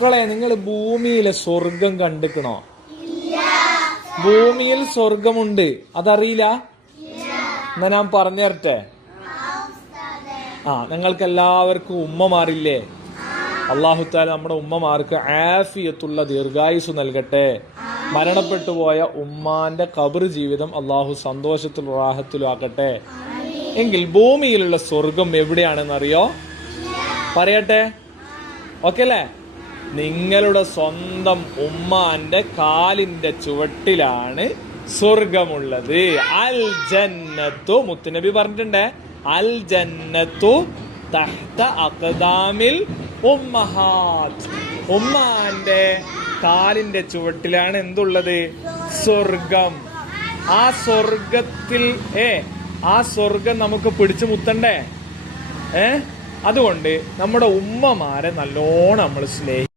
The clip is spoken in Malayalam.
മക്കളെ, നിങ്ങൾ ഭൂമിയിലെ സ്വർഗം കണ്ടിക്കണോ? ഭൂമിയിൽ സ്വർഗമുണ്ട്, അതറിയില്ല? എന്നാ ഞാൻ പറഞ്ഞു തരട്ടെ. നിങ്ങൾക്ക് എല്ലാവർക്കും ഉമ്മമാരില്ലേ? അള്ളാഹുത്താല നമ്മുടെ ഉമ്മമാർക്ക് ആഫിയത്തുള്ള ദീർഘായുസ് നൽകട്ടെ. മരണപ്പെട്ടു പോയ ഉമ്മാന്റെ ഖബർ ജീവിതം അള്ളാഹു സന്തോഷത്തിലും റാഹത്തിലും ആക്കട്ടെ. എങ്കിൽ ഭൂമിയിലുള്ള സ്വർഗം എവിടെയാണെന്നറിയോ? പറയട്ടെ, ഓക്കെ അല്ലേ? നിങ്ങളുടെ സ്വന്തം ഉമ്മാന്റെ കാലിന്റെ ചുവട്ടിലാണ് സ്വർഗമുള്ളത്. അൽ ജന്നത്തു, മുത്തുനബി പറഞ്ഞിട്ടുണ്ട്, അൽ ജന്നത്തു തഹ്ത അഖ്ദാമിൽ ഉമ്മഹാത്ത്. ഉമ്മാന്റെ കാലിന്റെ ചുവട്ടിലാണ് എന്തുള്ളത്? സ്വർഗം. ആ സ്വർഗത്തിൽ ആ സ്വർഗം നമുക്ക് പിടിച്ചു മുത്തണ്ടേ? അതുകൊണ്ട് നമ്മുടെ ഉമ്മമാരെ നല്ലോണം നമ്മൾ സ്നേഹിക്കും.